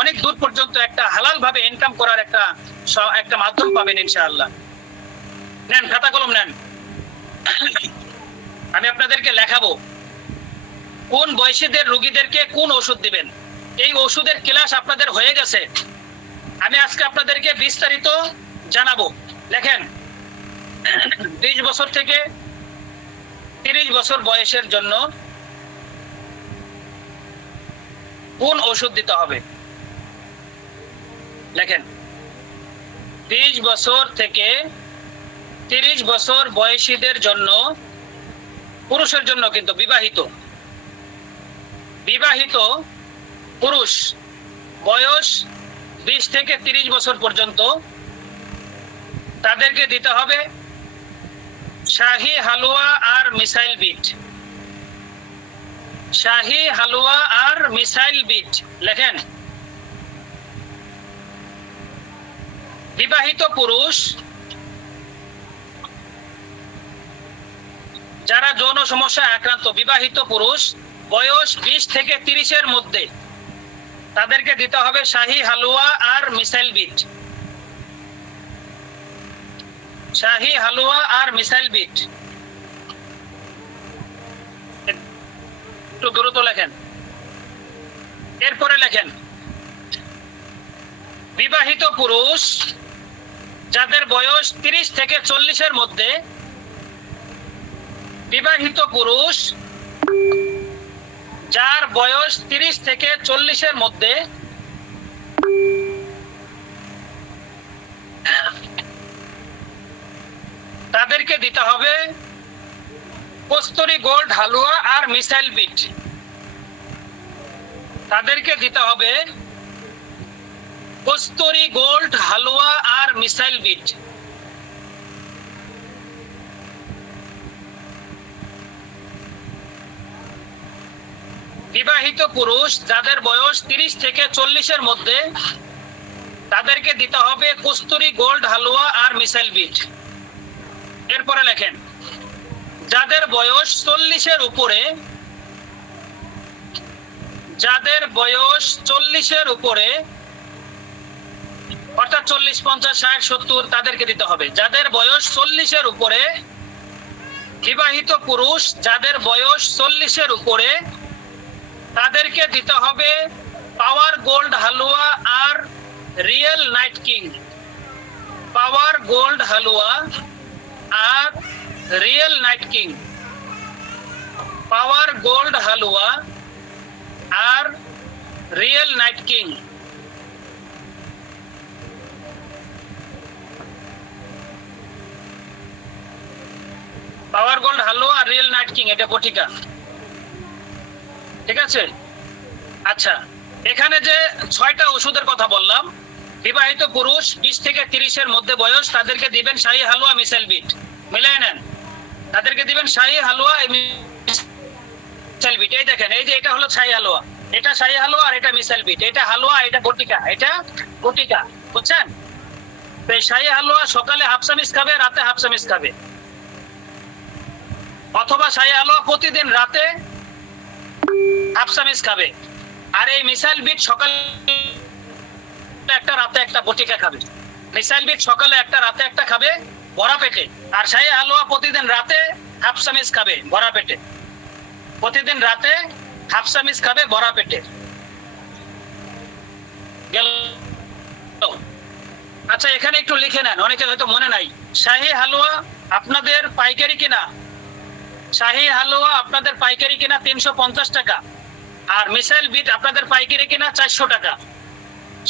অনেক দূর পর্যন্ত একটা হালাল ভাবে ইনকাম করার একটা মাধ্যম পাবেন ইনশাআল্লাহ। নেন খাতা কলম নেন, আমি আপনাদেরকে লেখাবো কোন বয়সীদের রোগীদেরকে কোন ওষুধ দিবেন। এই ওষুধের ক্লাস আপনাদের হয়ে গেছে, আমি আজকে আপনাদেরকে বিস্তারিত জানাবো। লেখেন, 20 বছর থেকে 30 বছর বয়সের জন্য কোন ওষুধ দিতে হবে। লেখেন, 20 বছর থেকে 30 বছর বয়সীদের জন্য, পুরুষের জন্য কিন্তু, বিবাহিত পুরুষ বয়স 20 থেকে 30 বছর পর্যন্ত, তাদেরকে দিতে হবে শাহী হালুয়া আর মিসাইল বিট। শাহী হালুয়া আর মিসাইল বিট। লেখেন, বিবাহিত পুরুষ যারা যৌন সমস্যায় আক্রান্ত, বিবাহিত পুরুষ বয়স 20 থেকে 30-এর মধ্যে, তাদেরকে দিতে হবে শাহী হালুয়া আর মিসাইল বিট। শাহী হালুয়া আর মিসাইল বিট। একটু দ্রুত লেখেন। এরপরে লেখেন, বিবাহিত পুরুষ যাদের বয়স 30 থেকে 40-এর মধ্যে, বিবাহিত পুরুষ যার বয়স 30 থেকে 40-এর মধ্যে, তাদেরকে দিতে হবে কস্তুরী গোল্ড হালুয়া আর মিসাইল বিট। তাদেরকে দিতে হবে কস্তুরী গোল্ড হালুয়া আর মিসাইল বিট। বিবাহিত পুরুষ যাদের বয়স 30 থেকে 40-এর মধ্যে, তাদেরকে দিতে হবে কস্তুরী গোল্ড হালুয়া আর মিসাইল বিট। এরপরে লেখেন, যাদের বয়স 40-এর উপরে, যাদের বয়স 40-এর উপরে, অর্থাৎ 40, 50, 60, 70, তাদেরকে দিতে হবে। যাদের বয়স 40-এর উপরে, বিবাহিত পুরুষ যাদের বয়স 40-এর উপরে, তাদেরকে দিতে হবে পাওয়ার গোল্ড হালুয়া আর real night king. Power gold halwa আর real night king. Power gold halwa আর real night king. Power gold halwa আর রিয়েল নাইট কিং, এটা বটিকা। ঠিক আছে? আচ্ছা, এখানে যে 6টা ওষুধের কথা বললাম, বিবাহিত পুরুষ 20 থেকে 30-এর মধ্যে বয়স, তাদেরকে দিবেন শাহী হালুয়া মিসাইল বিট, মিলাই নেন। তাদেরকে দিবেন শাহী হালুয়া মিসাইল বিট। এই দেখেন, এই যে এটা হলো শাহী হালুয়া, এটা শাহী হালুয়া আর এটা মিসাইল বিট। এটা হালুয়া, এটা বটিকা, এটা বটিকা, বুঝছেন? তো এই শাহী হালুয়া সকালে হাফ চামচ খাবে, রাতে হাফ চামচ খাবে, অথবা শাহী হালুয়া প্রতিদিন রাতে হাফ চামচ খাবে। আর এই মিসাইল বিট সকালে একটা, রাতে একটা বটিকা খাবে। মিসাইল বিট সকালে একটা, রাতে একটা খাবে ভরা পেটে। আর শাহী হালুয়া প্রতিদিন রাতে হাফ চামচ খাবে ভরা পেটে, প্রতিদিন রাতে হাফ চামচ খাবে ভরা পেটে। গেল? আচ্ছা, এখানে একটু লিখে নেন, অনেকে হয়তো মনে নাই। শাহী হালুয়া আপনাদের পাইকারি কিনা, শাহী হালুয়া আপনাদের পাইকারি কিনা 350 টাকা, আর মিসাইল বিট আপনাদের পাইকারি কিনা 400 টাকা।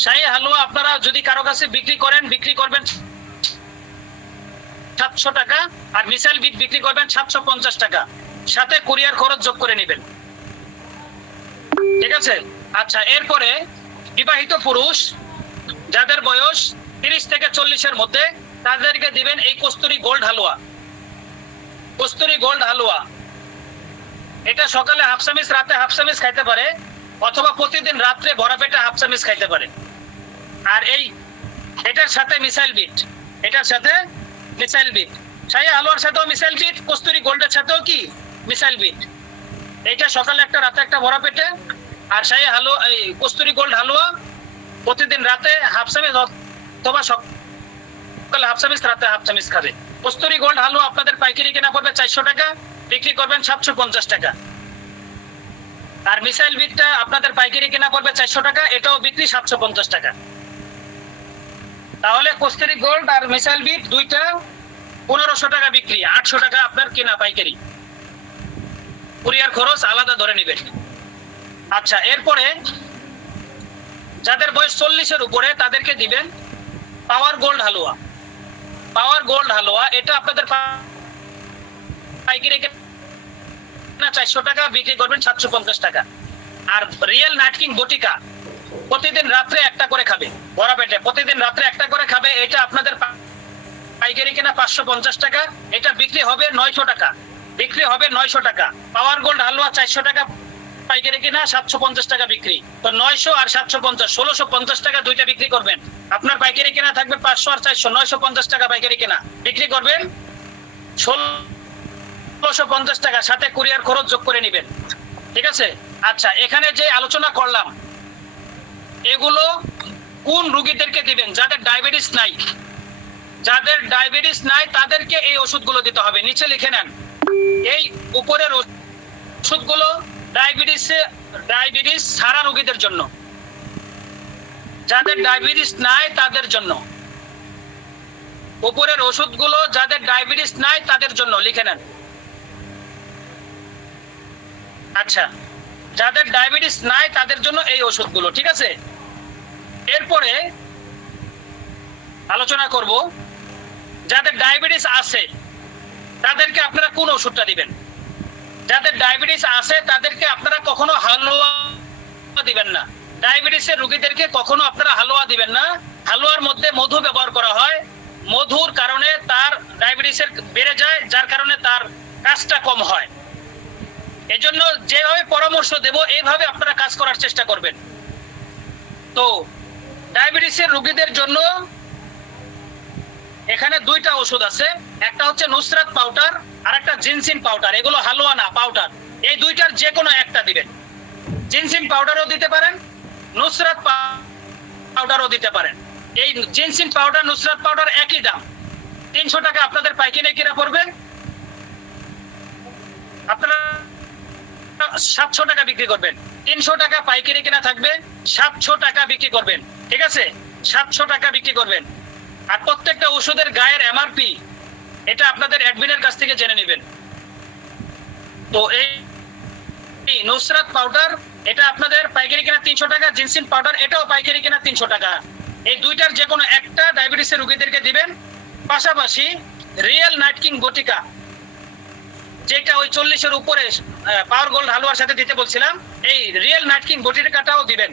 শাহী হালুয়া আপনারা যদি কারো কাছে বিক্রি করেন, বিক্রি করবেন 700 টাকা, আর মিসাইল বিট বিক্রি করবেন 750 টাকা, সাথে কুরিয়ার খরচ যোগ করে নেবেন, ঠিক আছে? আচ্ছা, এরপরে বিবাহিত পুরুষ যাদের বয়স 30 থেকে 40-এর মধ্যে, তাদেরকে দিবেন এই কস্তুরী গোল্ড হালুয়া। কস্তুরী গোল্ড হালুয়া এটা সকালে হাফ চামচ, রাতে হাফ চামচ খাইতে পারে, অথবা প্রতিদিন রাত্রে ভরা পেটে হাফ চামচ খাইতে পারে। আর এটার সাথে মিসাইল বিট, এটার সাথে মিসাইল বিট, শাহী হালুয়ার সাথেও মিসাইল বিট, কস্তুরী গোল্ডের সাথেও কি মিসাইল বিট। এটা সকালে একটা, রাতে একটা ভরা পেটে। আর শাহী হালুয়া, এই কস্তুরী গোল্ড হালুয়া প্রতিদিন রাতে হাফ চামচ, অথবা সকালে হাফ চামচ, রাতে হাফ চামচ খাবে। কস্তুরী গোল্ড হালুয়া আপনাদের পাইকারি কেনা পড়বে 400 টাকা, বিক্রি করবেন 750 টাকা। আর মিসাইল বিটটা আপনাদের পাইকারি কেনা পড়বে 400 টাকা, এটাও বিক্রি 750 টাকা। তাহলে কস্তুরী গোল্ড আর মিসাইল বিট দুইটা 1500 টাকা বিক্রি, 800 টাকা আপনার কেনা পাইকারি, কুরিয়ার খরচ আলাদা ধরে নেবেন। আচ্ছা, এরপরে যাদের বয়স 40-এর উপরে, তাদেরকে দিবেন পাওয়ার গোল্ড হালুয়া। পাওয়ার গোল্ড হালুয়া এটা আপনাদের পাইকারি কেনা 400 টাকা, বিক্রি করবেন 750 টাকা। আর রিয়েল নাইট কিং বটিকা প্রতিদিন রাত্রে একটা করে খাবে ভরা পেটে, প্রতিদিন রাত্রে একটা করে খাবে। এটা আপনাদের পাইকারি কেনা 550 টাকা, এটা বিক্রি হবে 900 টাকা, বিক্রি হবে 900 টাকা। পাওয়ার গোল্ড হালুয়া 400 টাকা পাইকারি কিনা, 750 টাকা বিক্রি। তো 900 আর 750, 1650 টাকা দুইটা বিক্রি করবেন। আপনার পাইকারি কিনা থাকবে 500 আর 400, 950 টাকা পাইকারি কিনা, বিক্রি করবেন 1650 টাকা, সাথে কুরিয়ার খরচ যোগ করে নেবেন, ঠিক আছে? আচ্ছা, এখানে যে আলোচনা করলাম এগুলো কোন রোগীদেরকে দিবেন? যাদের ডায়াবেটিস নাই, যাদের ডায়াবেটিস নাই তাদেরকে এই ওষুধগুলো দিতে হবে। নিচে লিখে নেন, এই উপরের ওষুধগুলো ডায়াবেটিস ছাড়া রোগীদের জন্য, যাদের ডায়াবেটিস নাই তাদের জন্য। উপরের ওষুধগুলো যাদের ডায়াবেটিস নাই তাদের জন্য, লিখে নেন। আচ্ছা, যাদের ডায়াবেটিস নাই তাদের জন্য এই ওষুধগুলো, ঠিক আছে? এরপরে আলোচনা করব যাদের ডায়াবেটিস আছে তাদেরকে আপনারা কোন ওষুধটা দিবেন। যাদের ডায়াবেটিস আছে তাদেরকে আপনারা কখনো হালুয়া দিবেন না। ডায়াবেটিসের রোগীদেরকে কখনো আপনারা হালুয়া দিবেন না। হালুয়ার মধ্যে মধু ব্যবহার করা হয়, মধুর কারণে তার ডায়াবেটিসের বেড়ে যায়, যার কারণে তার কাজটা কম হয়। এজন্য যেভাবে পরামর্শ দেব এইভাবে আপনারা কাজ করার চেষ্টা করবেন। তো ডায়াবেটিসের রোগীদের জন্য এখানে দুইটা ওষুধ আছে, একটা হচ্ছে নুসরাত পাউডার আর একটা জিনসিন পাউডার। এগুলো হালুয়া না, পাউডার। এই দুইটার যে কোনো একটা দিবেন। জিনসিন পাউডারও দিতে পারেন, নুসরাত পাউডারও দিতে পারেন। এই জিনসিন পাউডার, নুসরাত পাউডার একই দাম, 300 টাকা আপনাদের পাইকারি কিনা পড়বে, আপনারা 700 টাকা বিক্রি করবেন। 300 টাকা পাইকারি কিনা থাকবে, 700 টাকা বিক্রি করবেন, ঠিক আছে? 700 টাকা বিক্রি করবেন। আর প্রত্যেকটা ওষুধের গায়ের এমআরপি এটা আপনাদের অ্যাডমিনের কাছ থেকে জেনে নেবেন। তো এই নুসরাত পাউডার এটা আপনাদের পাইকারি কিনা 300 টাকা, জিনসিন পাউডার এটাও পাইকারি কিনা 300 টাকা। এই দুইটার যে কোনো একটা ডায়াবেটিসের রোগীদেরকে দিবেন। পাশাপাশি রিয়েল নাইট কিং বটিকা, যেটা ওই 40-এর উপরে পাওয়ার গোল্ড হালুয়ার সাথে দিতে বলছিলাম, এই রিয়েল নাইট কিং বটিকাটাও দিবেন।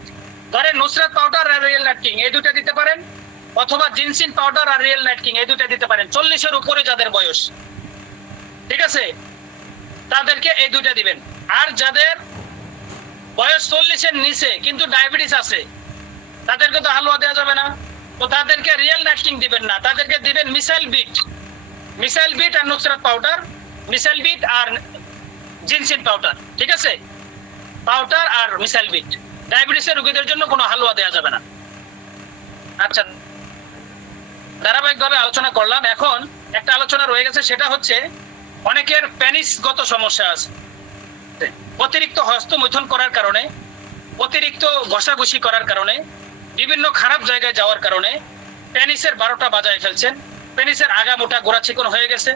ধরেন নুসরাত পাউডার আর রিয়েল নাইট কিং এই দুটো দিতে পারেন, অথবা জিনসিন পাউডার আর রিয়েল নাইট কিং এই দুটো দিতে পারেন। 40-এর উপরে যাদের বয়স, ঠিক আছে, তাদেরকে এই দুইটা দিবেন। আর যাদের বয়স 40-এর নিচে কিন্তু ডায়াবেটিস আছে, তাদেরকে তো হালুয়া দেওয়া যাবে না, তো তাদেরকে রিয়েল নাইট কিং দিবেন না, তাদেরকে দিবেন মিসাইল বিট আর নুসরাত পাউডার, মিসাইল বিট আর জিনসিন পাউডার, ঠিক আছে, পাউডার আর মিসাইল বিট। ডায়াবেটিসের রোগীদের জন্য কোনো হালুয়া দেওয়া যাবে না। আচ্ছা, ধারাবাহিকভাবে আলোচনা করলাম। এখন একটা আলোচনা রয়ে গেছে, সেটা হচ্ছে অনেকের প্যানিসগত সমস্যা আছে। অতিরিক্ত হস্তমৈথুন করার কারণে, অতিরিক্ত ঘষাঘষি করার কারণে, বিভিন্ন খারাপ জায়গায় যাওয়ার কারণে পেনিসের 12টা বাজায় ফেলছেন। পেনিসের আগা মোটা গোড়া চিকন হয়ে গেছে,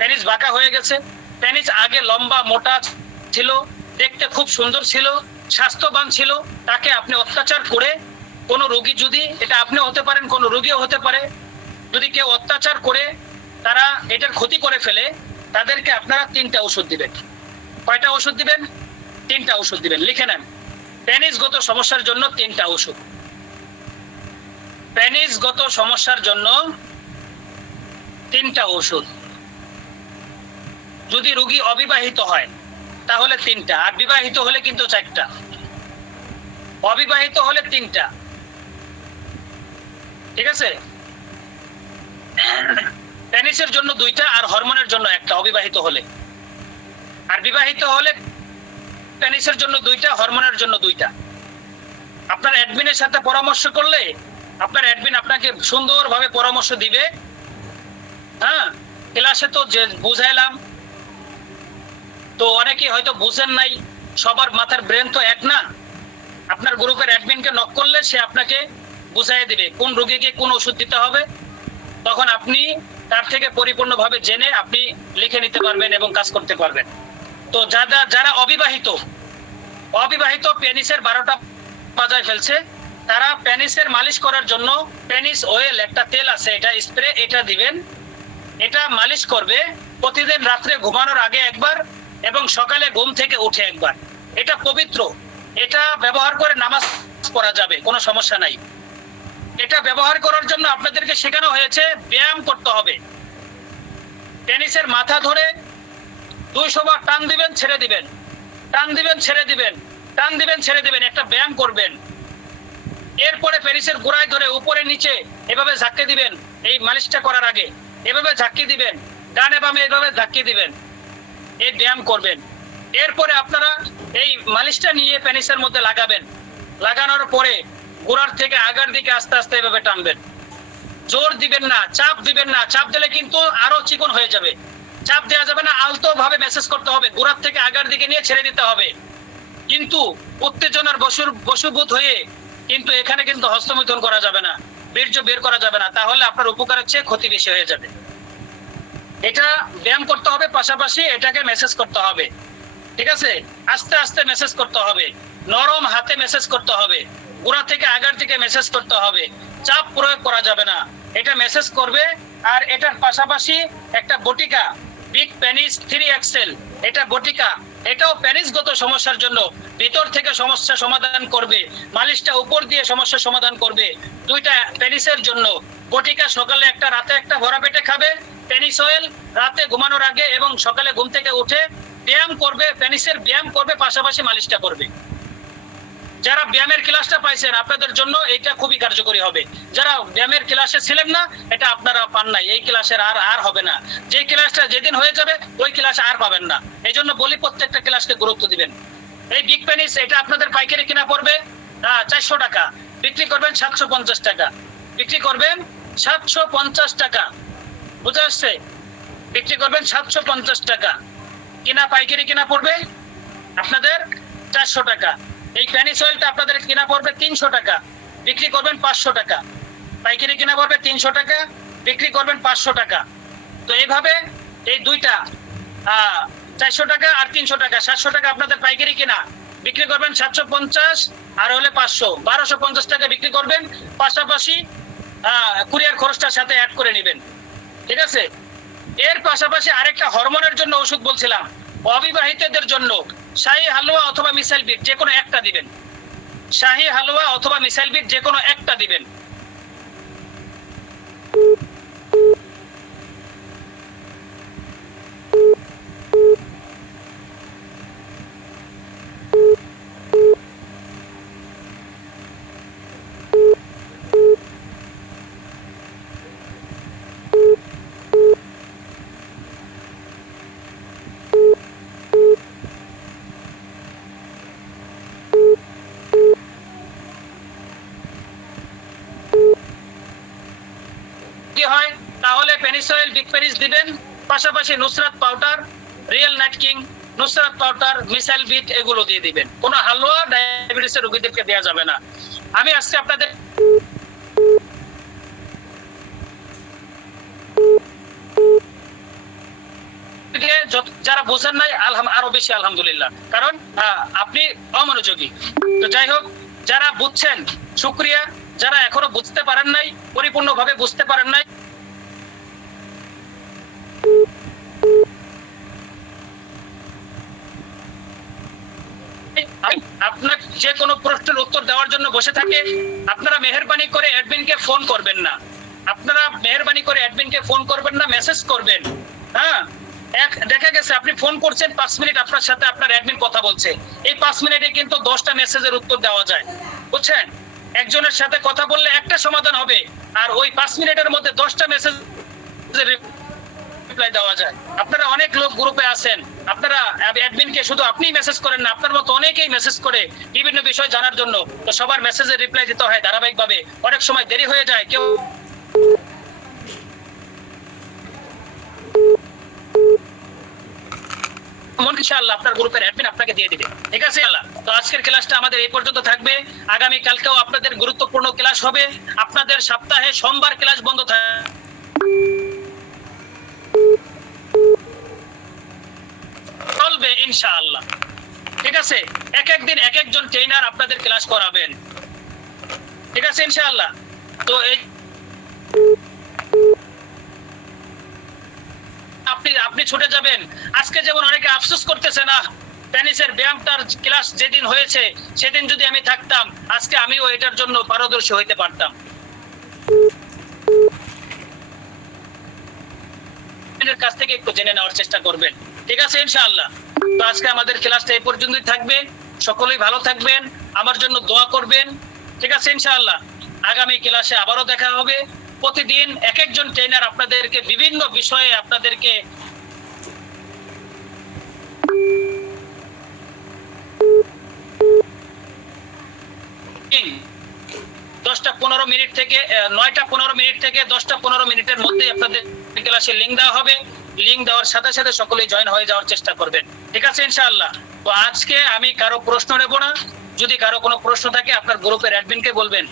পেনিস বাঁকা হয়ে গেছে। পেনিস আগে লম্বা মোটা ছিল, দেখতে খুব সুন্দর ছিল, স্বাস্থ্যবান ছিল, তাকে আপনি অত্যাচার করে, কোনো রোগী যদি, এটা আপনিও হতে পারেন, কোনো রোগীও হতে পারে, যদি কেউ অত্যাচার করে তারা এটার ক্ষতি করে ফেলে, তাদেরকে আপনারা 3টা ওষুধ দিবেন। কয়টা ওষুধ দিবেন? 3টা ওষুধ দিবেন। লিখে নেন, পেনিসগত সমস্যার জন্য 3টা ওষুধ। পেনিসগত সমস্যার জন্য 3টা ওষুধ। যদি রোগী অবিবাহিত হয় তাহলে 3টা, আর বিবাহিত হলে কিন্তু 4টা। অবিবাহিত হলে 3টা, ঠিক আছে। পেনিসের জন্য 2টা আর হরমোনের জন্য 1টা অবিবাহিত হলে। আর বিবাহিত হলে পেনিসের জন্য 2টা, হরমোনের জন্য 2টা। আপনার অ্যাডমিনের সাথে পরামর্শ করলে আপনার অ্যাডমিন আপনাকে সুন্দরভাবে পরামর্শ দিবে। হ্যাঁ, ক্লাসে তো যে বুঝাইলাম, তো অনেকে হয়তো বুঝেন নাই, সবার মাথার ব্রেন তো এক না। আপনার গ্রুপের অ্যাডমিনকে নক করলে সে আপনাকে বুঝাই দিবে কোন রোগীকে কোন ওষুধ দিতে হবে, তখন আপনি তার থেকে পরিপূর্ণভাবে জেনে আপনি লিখে নিতে পারবেন এবং কাজ করতে পারবেন। তো যারা অবিবাহিত পেনিসের 12টা বাজায় ফেলছে, তারা পেনিসের মালিশ করার জন্য পেনিস অয়েল, একটা তেল আছে, এটা স্প্রে, এটা দিবেন। এটা মালিশ করবে প্রতিদিন রাত্রে ঘুমানোর আগে একবার এবং সকালে ঘুম থেকে উঠে একবার। এটা পবিত্র, এটা ব্যবহার করে নামাজ পড়া যাবে, কোনো সমস্যা নাই। এটা ব্যবহার করার জন্য আপনাদেরকে শেখানো হয়েছে ব্যায়াম করতে হবে। পেনিসের মাথা ধরে 200 বার টান দিবেন, ছেড়ে দিবেন, টান দিবেন, ছেড়ে দিবেন, টান দিবেন, ছেড়ে দিবেন, একটা ব্যায়াম করবেন। এরপরে পেনিসের গোড়ায় ধরে উপরে নিচে এভাবে ঝাঁকি দিবেন। এই মালিশটা করার আগে এভাবে ঝাঁকি দিবেন, ডানে বামে এভাবে ঝাঁকি দিবেন, এই ব্যায়াম করবেন। এরপরে আপনারা এই মালিশটা নিয়ে পেনিসের মধ্যে লাগাবেন। লাগানোর পরে গোড়ার থেকে আগার দিকে আস্তে আস্তে এভাবে টানবেন। জোর দিবেন না, চাপ দিবেন না। চাপ দিলে কিন্তু আরো চিকন হয়ে যাবে। চাপ দেওয়া যাবে না, আলতো ভাবে মেসেজ করতে হবে। গোড়ার থেকে আগার দিকে নিয়ে ছেড়ে দিতে হবে। কিন্তু উত্তেজনার বশীভূত হয়ে কিন্তু এখানে কিন্তু হস্তমৈথুন করা যাবে না, বীর্য বের করা যাবে না, তাহলে আপনার উপকারের চেয়ে ক্ষতি বেশি হয়ে যাবে। এটা ব্যায়াম করতে হবে, পাশাপাশি এটাকে মেসেজ করতে হবে, ঠিক আছে। আস্তে আস্তে মেসেজ করতে হবে, নরম হাতে মেসেজ করতে হবে, গোড়া থেকে আগার দিকে মেসেজ করতে হবে, চাপ প্রয়োগ করা যাবে না। এটা মেসেজ করবে। আর এটার পাশাপাশি একটা বটিকা, বিগ পেনিস 3 এক্সেল, এটা বটিকা, এটাও পেনিসগত সমস্যার জন্য ভিতর থেকে সমস্যা সমাধান করবে। মালিশটা উপর দিয়ে সমস্যা সমাধান করবে। 2টা পেনিসের জন্য বটিকা সকালে একটা, রাতে একটা, ভরা পেটে খাবে। পেনিস অয়েল রাতে ঘুমানোর আগে এবং সকালে ঘুম থেকে উঠে ব্যায়াম করবে, পেনিসের ব্যায়াম করবে, পাশাপাশি মালিশটা করবে। যারা ব্যায়ামের ক্লাসটা পাইছেন আপনাদের জন্য এটা খুবই কার্যকরী হবে। যারা ব্যায়ামের ক্লাসে ছিলেন না, এটা আপনারা পান নাই, এই ক্লাসের আর হবে না। যে ক্লাসটা যেদিন হয়ে যাবে ওই ক্লাস আর পাবেন না। এই জন্য বলি প্রত্যেকটা ক্লাসকে গুরুত্ব দিবেন। এই বিগ পেনিস এটা আপনাদের পাইকারি কিনা পড়বে 400 টাকা, বিক্রি করবেন 750 টাকা, বিক্রি করবেন 750 টাকা, বুঝা আসছে? বিক্রি করবেন 750 টাকা, কিনা পাইকারি কিনা পড়বে আপনাদের 400 টাকা। এই পেনিস অয়েলটা আপনাদের কিনা পড়বে 300 টাকা, বিক্রি করবেন 500 টাকা। পাইকারি কিনা পড়বে 300 টাকা, বিক্রি করবেন 500 টাকা। তো এইভাবে এই দুইটা 400 টাকা আর 300 টাকা, 700 টাকা আপনাদের পাইকারি কিনা, বিক্রি করবেন 750 আর হলে 500, 1250 টাকা বিক্রি করবেন। পাশাপাশি কুরিয়ার খরচটার সাথে অ্যাড করে নেবেন, ঠিক আছে। এর পাশাপাশি আরেকটা হরমোনের জন্য ওষুধ বলছিলাম, অবিবাহিতদের জন্য শাহী হালুয়া অথবা মিসাইল বিট, যে কোনো একটা দিবেন। শাহী হালুয়া অথবা মিসাইল বিট যে কোনো একটা দিবেন। কি হয় তাহলে পেনিসয়েল বিগ পেনিস দিবেন, পাশাপাশি Nusrat powder, real night king, Nusrat powder, missile beat এগুলো দিয়ে দিবেন। কোনো হালুয়া ডায়াবেটিসের রোগীদেরকে দেওয়া যাবে না। আমি আজকে আপনাদের যারা বোঝেন নাই আরো বেশি আলহামদুলিল্লাহ, কারণ আপনি অমনোযোগী। তো যাই হোক, যারা বুঝছেন শুকরিয়া, যারা এখনো বুঝতে পারেন নাই, পরিপূর্ণভাবে বুঝতে পারেন নাই, আপনার যে কোনো প্রশ্নের উত্তর দেওয়ার জন্য বসে থাকে, আপনারা মেহেরবানি করে অ্যাডমিনকে ফোন করবেন না, আপনারা মেহেরবানি করে অ্যাডমিনকে ফোন করবেন না, মেসেজ করবেন। হ্যাঁ, দেখা গেছে আপনি ফোন করছেন 5 মিনিট, আপনার সাথে আপনার অ্যাডমিন কথা বলছে, এই 5 মিনিটে কিন্তু 10টা মেসেজের উত্তর দেওয়া যায়, বুঝছেন? একজনের সাথে কথা বললে একটা সমাধান হবে, আর ওই 5 মিনিটের মধ্যে 10টা মেসেজ রিপ্লাই দেওয়া যায়। আপনারা অনেক লোক গ্রুপে আছেন, আপনারা অ্যাডমিনকে শুধু আপনিই মেসেজ করেন না, আপনার মতো অনেকেই মেসেজ করে বিভিন্ন বিষয় জানার জন্য। তো সবার মেসেজের রিপ্লাই দিতে হয় ধারাবাহিকভাবে, অনেক সময় দেরি হয়ে যায়। কেউ ইনশাআল্লাহ আপনার গ্রুপের অ্যাডমিন আপনাকে দিয়ে দিবে, ঠিক আছে? তো আজকের ক্লাসটা আমাদের এই পর্যন্ত থাকবে। আগামী কালকেও আপনাদের গুরুত্বপূর্ণ ক্লাস হবে। আপনাদের সপ্তাহে সোমবার ক্লাস বন্ধ চলবে ইনশাআল্লাহ, ঠিক আছে? এক একদিন এক একজন ট্রেনার আপনাদের ক্লাস করাবেন, ঠিক আছে ইনশাআল্লাহ। তো এই আপনি ছুটে যাবেন। আজকে যেমন অনেকে আফসোস করতেছে না, টেনিসের ব্যায়ামটার ক্লাস যেদিন হয়েছে সেদিন যদি আমি থাকতাম, আজকে আমিও এটার জন্য পারদর্শী হইতে পারতাম। এর কাছ থেকে একটু জেনে নেওয়ার চেষ্টা করবেন, ঠিক আছে ইনশাআল্লাহ। তো আজকে আমাদের ক্লাসটা এই পর্যন্তই থাকবে। সকলেই ভালো থাকবেন, আমার জন্য দোয়া করবেন, ঠিক আছে ইনশাআল্লাহ। আগামী ক্লাসে আবারও দেখা হবে। প্রতিদিন এক একজন ট্রেনার আপনাদেরকে বিভিন্ন বিষয়ে আপনাদেরকে দশটা 15 মিনিট থেকে 9টা 15 মিনিট থেকে 10টা 15 মিনিটের মধ্যে আপনাদের ক্লাসে লিংক দেওয়া হবে। লিংক দেওয়ার সাথে সাথে সকলেই জয়েন হয়ে যাওয়ার চেষ্টা করবেন, ঠিক আছে ইনশাআল্লাহ। তো আজকে আমি কারো প্রশ্ন নেব না, যদি কারো কোনো প্রশ্ন থাকে আপনার গ্রুপের অ্যাডমিনকে বলবেন।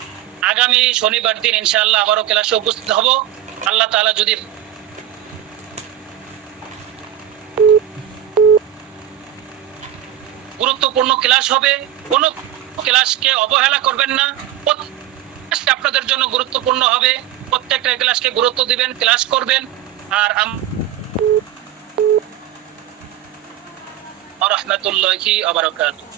আগামী শনিবার দিন ইনশাআল্লাহ আবারও ক্লাসে উপস্থিত হব। আল্লাহ তাআলা যদি গুরুত্বপূর্ণ ক্লাস হবে, কোনো ক্লাসকে অবহেলা করবেন না, আপনাদের জন্য গুরুত্বপূর্ণ হবে। প্রত্যেকটা ক্লাসকে গুরুত্ব দিবেন, ক্লাস করবেন। আর রাহমাতুল্লাহি ওয়া বারাকাতুহু।